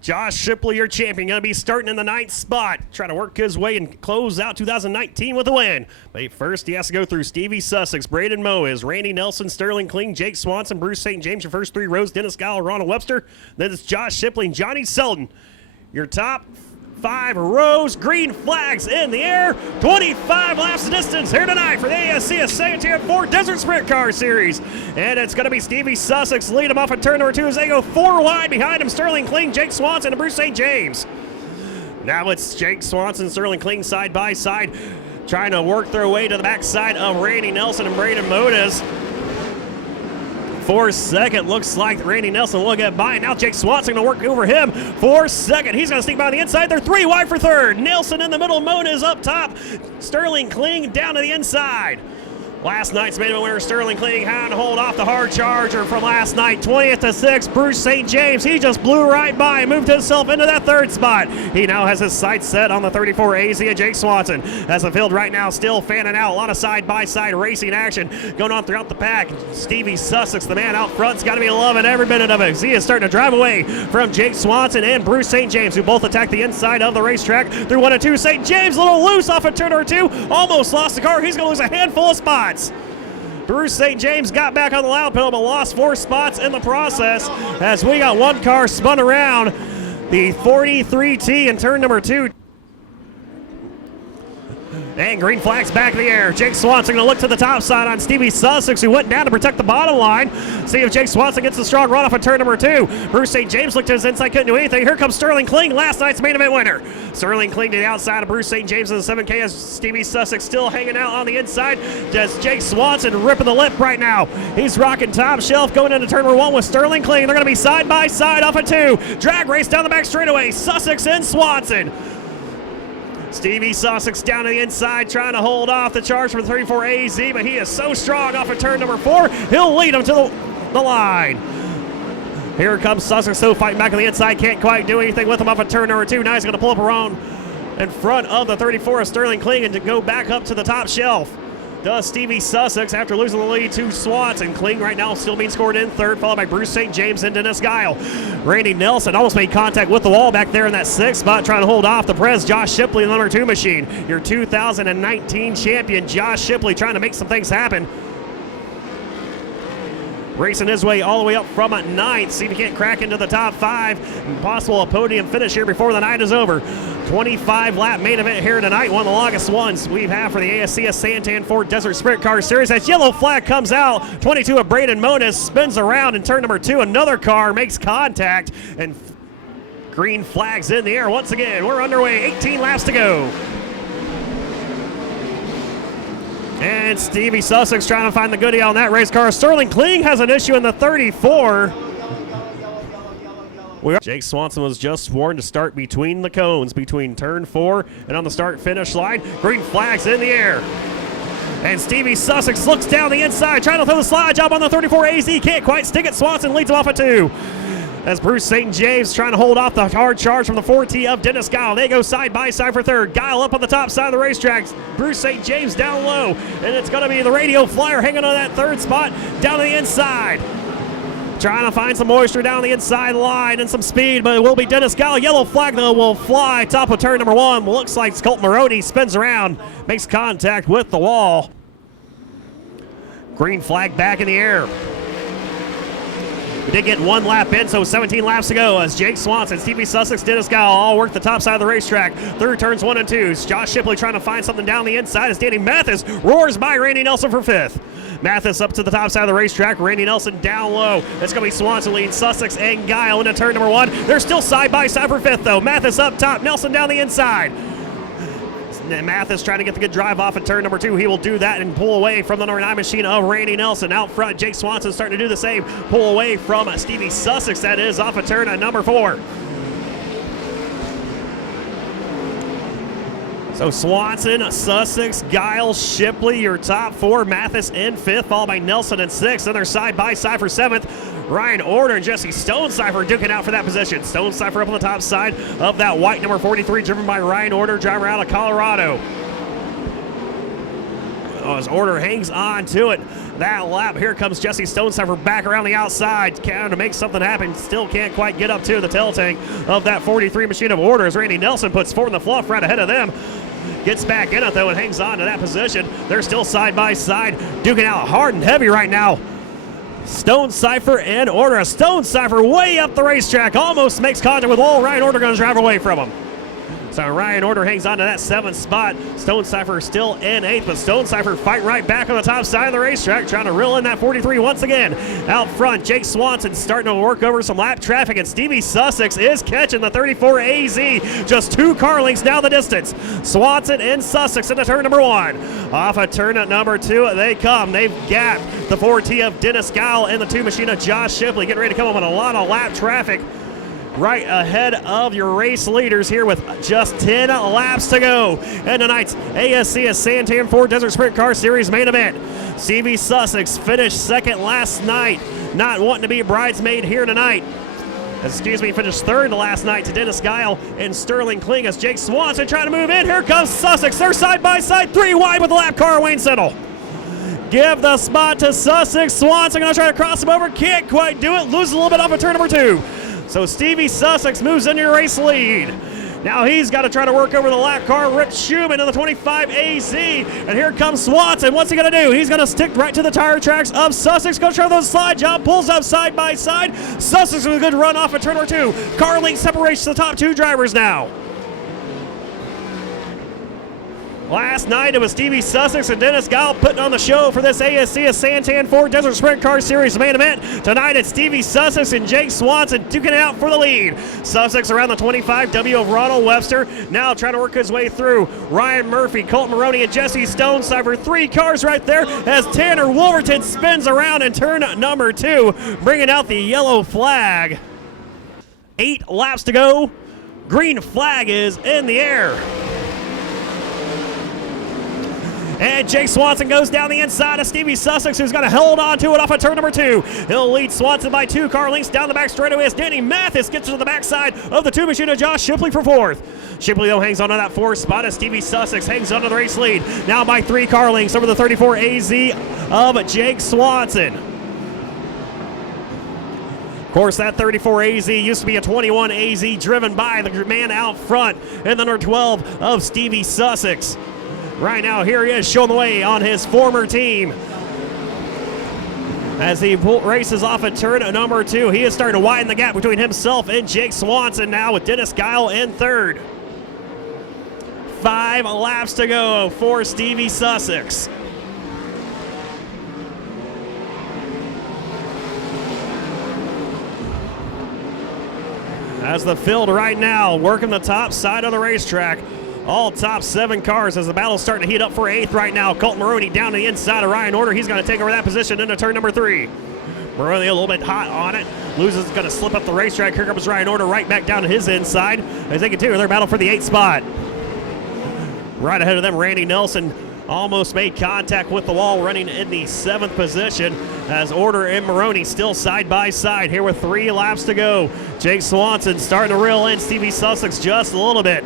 Josh Shipley, your champion, going to be starting in the 9th spot, trying to work his way and close out 2019 with a win. But first, he has to go through Stevie Sussex, Braden Moes, Randy Nelson, Sterling Kling, Jake Swanson, Bruce St. James, your first 3 rows, Dennis Gile, Ronald Webster. Then it's Josh Shipley and Johnny Selden. Your top 5 rows, green flags in the air. 25 laps of distance here tonight for the ASCS Santan Ford Desert Sprint Car Series. And it's going to be Stevie Sussex lead him off at turn number 2 as they go 4 wide behind him. Sterling Kling, Jake Swanson, and Bruce St. James. Now it's Jake Swanson, Sterling Kling side by side, trying to work their way to the backside of Randy Nelson and Braden Modes. For second, looks like Randy Nelson will get by. Now Jake Swanson going to work over him for second. He's going to sneak by on the inside. They're 3 wide for third. Nelson in the middle. Modes up top. Sterling Kling down to the inside. Last night's main event winner, Sterling Kling, had to hold off the hard charger from last night. 20th to 6, Bruce St. James. He just blew right by and moved himself into that 3rd spot. He now has his sights set on the 34 AZ of Jake Swanson. As the field right now still fanning out. A lot of side-by-side racing action going on throughout the pack. Stevie Sussex, the man out front, has got to be loving every minute of it. He is starting to drive away from Jake Swanson and Bruce St. James, who both attack the inside of the racetrack through 1 and 2. St. James a little loose off of turn number 2. Almost lost the car. He's going to lose a handful of spots. Bruce St. James got back on the loud pedal, but lost 4 spots in the process as we got 1 car spun around the 43T in turn number 2. And green flags back in the air. Jake Swanson going to look to the top side on Stevie Sussex, who went down to protect the bottom line. See if Jake Swanson gets a strong run off of turn number 2. Bruce St. James looked to his inside, couldn't do anything. Here comes Sterling Kling, last night's main event winner. Sterling Kling to the outside of Bruce St. James in the 7K as Stevie Sussex still hanging out on the inside. Just Jake Swanson ripping the lip right now. He's rocking top shelf going into turn number 1 with Sterling Kling. They're going to be side by side off of 2. Drag race down the back straightaway. Sussex and Swanson. Stevie Sussex down to the inside trying to hold off the charge for the 34 AZ, but he is so strong off of turn number 4, he'll lead him to the line. Here comes Sussex, though, fighting back on the inside, can't quite do anything with him off of turn number 2. Now he's going to pull up around in front of the 34 of Sterling Kling and to go back up to the top shelf. Does Stevie Sussex after losing the lead to Swanson. Kling right now still being scored in 3rd, followed by Bruce St. James and Dennis Gile. Randy Nelson almost made contact with the wall back there in that 6th spot, trying to hold off the press. Josh Shipley, the number 2 machine. Your 2019 champion, Josh Shipley, trying to make some things happen. Racing his way all the way up from 9th. See if he can't crack into the top 5. Possible a podium finish here before the night is over. 25-lap main event here tonight. One of the longest ones we've had for the ASCS Santan Ford Desert Sprint Car Series. That yellow flag comes out. 22 of Braden Modes spins around in turn number 2. Another car makes contact. And green flags in the air once again. We're underway. 18 laps to go. And Stevie Sussex trying to find the goodie on that race car. Sterling Kling has an issue in the 34. Jake Swanson was just sworn to start between the cones, between turn 4 and on the start-finish line. Green flags in the air. And Stevie Sussex looks down the inside, trying to throw the slide job on the 34 AZ. Can't quite stick it. Swanson leads him off at 2. As Bruce St. James trying to hold off the hard charge from the 4T of Dennis Gile. They go side by side for 3rd. Gile up on the top side of the racetrack. Bruce St. James down low. And it's going to be the Radio Flyer hanging on that 3rd spot down to the inside. Trying to find some moisture down the inside line and some speed, but it will be Dennis Gile. Yellow flag, though, will fly top of turn number 1. Looks like Colt Maroney spins around, makes contact with the wall. Green flag back in the air. We did get 1 lap in, so 17 laps to go as Jake Swanson, Stevie Sussex, Dennis Gile all work the top side of the racetrack through turns 1 and 2. Josh Shipley trying to find something down the inside as Danny Mathis roars by Randy Nelson for 5th. Mathis up to the top side of the racetrack. Randy Nelson down low. It's going to be Swanson leading Sussex and Gile into turn number 1. They're still side by side for 5th, though. Mathis up top, Nelson down the inside. Mathis trying to get the good drive off at turn number 2. He will do that and pull away from the number 9 machine of Randy Nelson. Out front, Jake Swanson starting to do the same. Pull away from Stevie Sussex, that is, off of turn at number 4. So Swanson, Sussex, Gile, Shipley, your top 4. Mathis in 5th, followed by Nelson in 6th. Then they're side by side for 7th. Ryan Order and Jesse Stonecipher duking out for that position. Stonecipher up on the top side of that white number 43, driven by Ryan Order, driver out of Colorado. as Order hangs on to it. That lap, here comes Jesse Stonecipher back around the outside, trying to make something happen. Still can't quite get up to the tail tank of that 43 machine of Order as Randy Nelson puts Ford in the fluff right ahead of them. Gets back in it, though, and hangs on to that position. They're still side by side, duking out hard and heavy right now. Stonecipher and Order. Stonecipher way up the racetrack, almost makes contact with Wall. Ryan Order going to drive away from him. So Ryan Order hangs on to that 7th spot. Stonecipher still in 8th, but Stonecipher fighting right back on the top side of the racetrack, trying to reel in that 43 once again. Out front, Jake Swanson starting to work over some lap traffic, and Stevie Sussex is catching the 34 AZ. Just 2 car lengths down the distance. Swanson and Sussex into turn number 1. Off of turn number 2, they come. They've gapped the 4T of Dennis Guile and the 2 machine of Josh Shipley, getting ready to come up with a lot of lap traffic right ahead of your race leaders here with just 10 laps to go in tonight's ASCS Santan Ford Desert Sprint Car Series main event. Stevie Sussex finished 2nd last night, not wanting to be a bridesmaid here tonight. Finished 3rd last night to Dennis Guile and Sterling Kling as Jake Swanson trying to move in. Here comes Sussex. They're side by side, 3 wide with the lap car. Wayne Siddle. Give the spot to Sussex. Swanson going to try to cross him over. Can't quite do it. Loses a little bit off of turn number 2. So Stevie Sussex moves into your race lead. Now he's got to try to work over the lap car. Rip Schumann in the 25 AZ. And here comes Swanson. What's he going to do? He's going to stick right to the tire tracks of Sussex. Going to try the slide job. Pulls up side by side. Sussex with a good run off at turn number 2. Car length separates the top 2 drivers now. Last night it was Stevie Sussex and Dennis Guile putting on the show for this ASCS Santan Ford Desert Sprint Car Series main event. Tonight it's Stevie Sussex and Jake Swanson duking it out for the lead. Sussex around the 25W of Ronald Webster, now trying to work his way through Ryan Murphy, Colt Maroney, and Jesse Stonecipher. 3 cars right there as Tanner Wolverton spins around in turn number 2, bringing out the yellow flag. 8 laps to go. Green flag is in the air. And Jake Swanson goes down the inside of Stevie Sussex, who's going to hold on to it off of turn number 2. He'll lead Swanson by 2 car lengths down the back straightaway as Danny Mathis gets to the backside of the 2 machine of Josh Shipley for 4th. Shipley, though, hangs on to that 4th spot as Stevie Sussex hangs on to the race lead. Now by 3 car lengths over the 34 AZ of Jake Swanson. Of course, that 34 AZ used to be a 21 AZ driven by the man out front in the number 12 of Stevie Sussex. Right now, here he is showing the way on his former team. As he races off at turn number 2, he is starting to widen the gap between himself and Jake Swanson now with Dennis Guile in 3rd. 5 laps to go for Stevie Sussex. As the field right now working the top side of the racetrack. All top 7 cars as the battle's starting to heat up for 8th right now. Colt Maroney down to the inside of Ryan Order. He's going to take over that position into turn number 3. Maroney a little bit hot on it. Loses, going to slip up the racetrack. Here comes Ryan Order right back down to his inside as they continue their battle for the 8th spot. Right ahead of them, Randy Nelson almost made contact with the wall, running in the 7th position as Order and Maroney still side by side here with 3 laps to go. Jake Swanson starting to reel in Stevie Sussex just a little bit.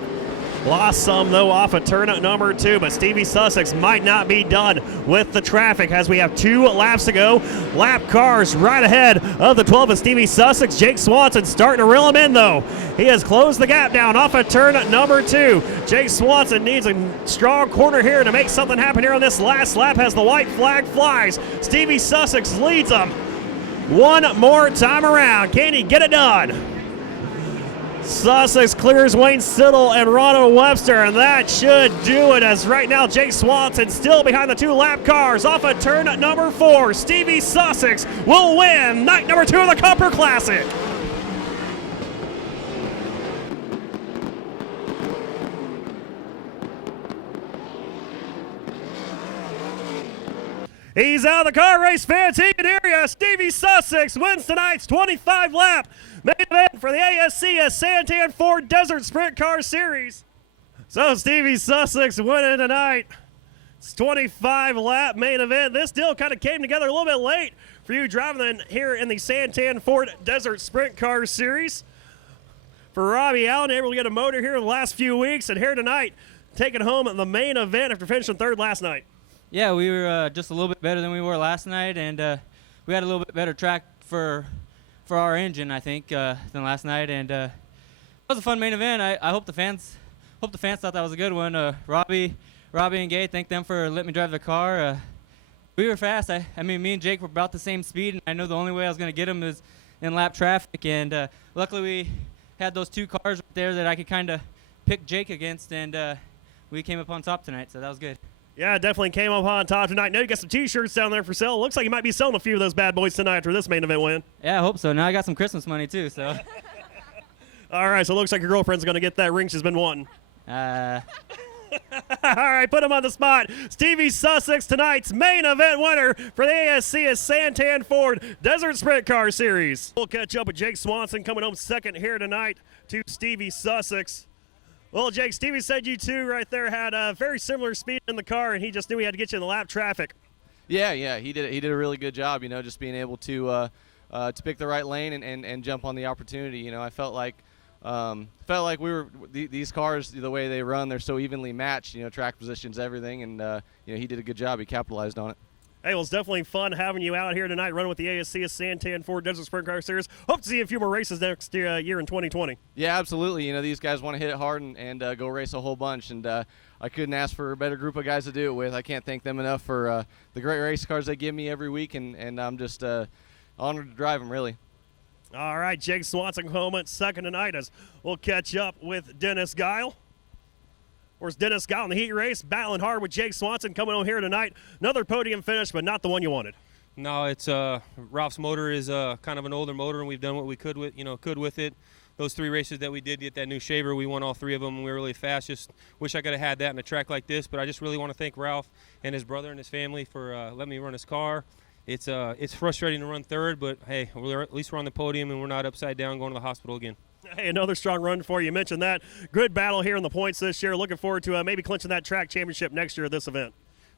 Lost some, though, off of turn number 2, but Stevie Sussex might not be done with the traffic as we have 2 laps to go. Lap cars right ahead of the 12 of Stevie Sussex. Jake Swanson starting to reel him in, though. He has closed the gap down off of turn number 2. Jake Swanson needs a strong corner here to make something happen here on this last lap as the white flag flies. Stevie Sussex leads him one more time around. Can he get it done? Sussex clears Wayne Siddle and Ronald Webster, and that should do it as right now Jake Swanson still behind the 2 lap cars off of turn number 4. Stevie Sussex will win night number 2 of the Copper Classic. He's out of the car race fatigue area. Stevie Sussex wins tonight's 25 lap main event for the ASCS Santan Ford Desert Sprint Car Series. So Stevie Sussex winning tonight. It's 25 lap main event. This deal kind of came together a little bit late for you driving here in the Santan Ford Desert Sprint Car Series. For Robbie Allen, able to get a motor here in the last few weeks, and here tonight taking home the main event after finishing 3rd last night. Yeah, we were just a little bit better than we were last night, and we had a little bit better track for our engine, I think, than last night. And it was a fun main event. I hope the fans thought that was a good one. Robbie and Gay, thank them for letting me drive the car. We were fast. I mean, me and Jake were about the same speed, and I know the only way I was going to get him is in lap traffic. And luckily, we had those two cars right there that I could kind of pick Jake against, and we came up on top tonight, so that was good. Yeah, definitely came up on top tonight. Now you got some T-shirts down there for sale. Looks like you might be selling a few of those bad boys tonight after this main event win. Yeah, I hope so. Now I got some Christmas money, too, so. All right, so it looks like your girlfriend's going to get that ring she's been wanting. All right, put him on the spot. Stevie Sussex, tonight's main event winner for the ASCS Santan Ford Desert Sprint Car Series. We'll catch up with Jake Swanson coming home second here tonight to Stevie Sussex. Well, Jake, Stevie said you two right there had a very similar speed in the car, and he just knew he had to get you in the lap traffic. Yeah, he did a really good job, just being able to pick the right lane and jump on the opportunity. I felt like we were these cars, the way they run, they're so evenly matched. Track positions, everything, and he did a good job. He capitalized on it. Hey, well, it's definitely fun having you out here tonight running with the ASCS Santan Ford Desert Sprint Car Series. Hope to see a few more races next year in 2020. Yeah, absolutely. These guys want to hit it hard and go race a whole bunch, and I couldn't ask for a better group of guys to do it with. I can't thank them enough for the great race cars they give me every week, and I'm just honored to drive them, really. All right, Jake Swanson home at second tonight as we'll catch up with Dennis Guile. Where's Dennis Guile in the heat race, battling hard with Jake Swanson coming home here tonight. Another podium finish, but not the one you wanted. No, it's Ralph's motor is kind of an older motor, and we've done what we could with it. Those three races that we did get that new shaver, we won all three of them, and we were really fast. Just wish I could have had that in a track like this, but I just really want to thank Ralph and his brother and his family for letting me run his car. It's frustrating to run third, but hey, at least we're on the podium and we're not upside down going to the hospital again. Hey, another strong run for you. You mentioned that. Good battle here in the points this year. Looking forward to maybe clinching that track championship next year at this event.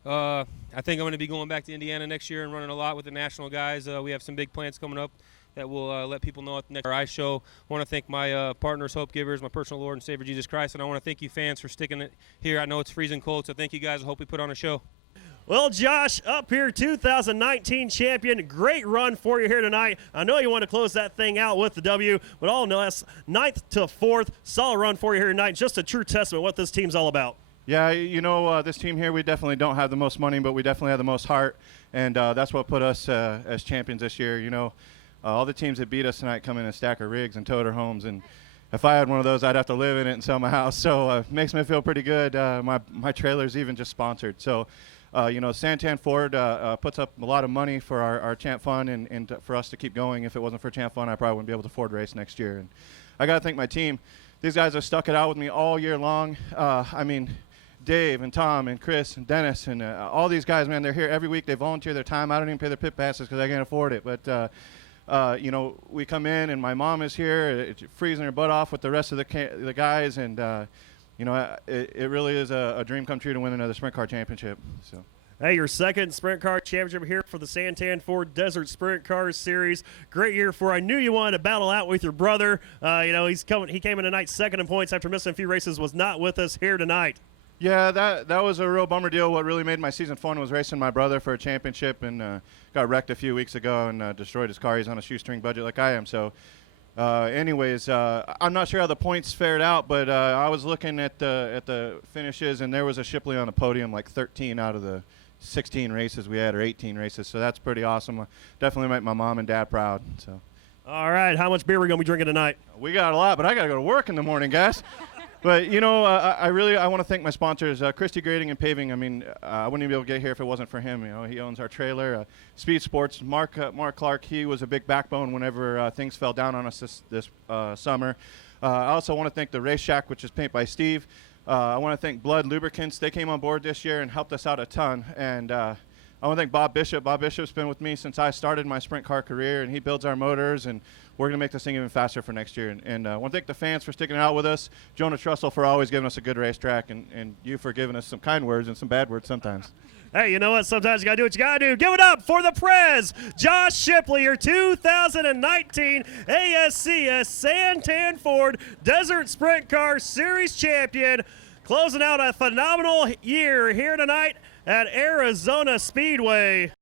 I think I'm going to be going back to Indiana next year and running a lot with the national guys. We have some big plans coming up that we'll let people know at the next I show. I want to thank my partners, Hope Givers, my personal Lord and Savior Jesus Christ, and I want to thank you fans for sticking it here. I know it's freezing cold, so thank you guys. I hope we put on a show. Well, Josh, up here, 2019 champion. Great run for you here tonight. I know you want to close that thing out with the W, but all less, 9th to 4th. Solid run for you here tonight. Just a true testament what this team's all about. Yeah, this team here, we definitely don't have the most money, but we definitely have the most heart, and that's what put us as champions this year. All the teams that beat us tonight come in a stack of rigs and towed our homes, and if I had one of those, I'd have to live in it and sell my house. So it makes me feel pretty good. My trailer's even just sponsored. So, Santan Ford puts up a lot of money for our Champ Fund and for us to keep going. If it wasn't for Champ Fund, I probably wouldn't be able to Ford race next year. And I got to thank my team. These guys have stuck it out with me all year long. Dave and Tom and Chris and Dennis and all these guys, man, they're here every week. They volunteer their time. I don't even pay their pit passes because I can't afford it. But, we come in and my mom is here, freezing her butt off with the rest of the guys. And, it really is a dream come true to win another sprint car championship. So. Hey, your second sprint car championship here for the Santan Ford Desert Sprint Car Series. Great year for. I knew you wanted to battle out with your brother. He came in tonight second in points after missing a few races. Was not with us here tonight. Yeah, that was a real bummer deal. What really made my season fun was racing my brother for a championship, and got wrecked a few weeks ago and destroyed his car. He's on a shoestring budget like I am. So, I'm not sure how the points fared out, but I was looking at the finishes, and there was a Shipley on the podium like 13 out of the 16 races we had, or 18 races. So that's pretty awesome. Definitely make my mom and dad proud. So. All right, how much beer are we going to be drinking tonight? We got a lot, but I got to go to work in the morning, guys. But, I want to thank my sponsors, Christie Grading and Paving. I wouldn't even be able to get here if it wasn't for him. He owns our trailer. Speed Sports, Mark Clark, he was a big backbone whenever things fell down on us this summer. I also want to thank the Race Shack, which is paint by Steve. I want to thank Blood Lubricants. They came on board this year and helped us out a ton. And I want to thank Bob Bishop. Bob Bishop's been with me since I started my sprint car career, and he builds our motors, and we're going to make this thing even faster for next year. And I want to thank the fans for sticking it out with us, Jonah Trussell for always giving us a good racetrack, and you for giving us some kind words and some bad words sometimes. Hey, you know what? Sometimes you got to do what you got to do. Give it up for the Prez, Josh Shipley, your 2019 ASCS Santan Ford Desert Sprint Car Series champion. Closing out a phenomenal year here tonight at Arizona Speedway.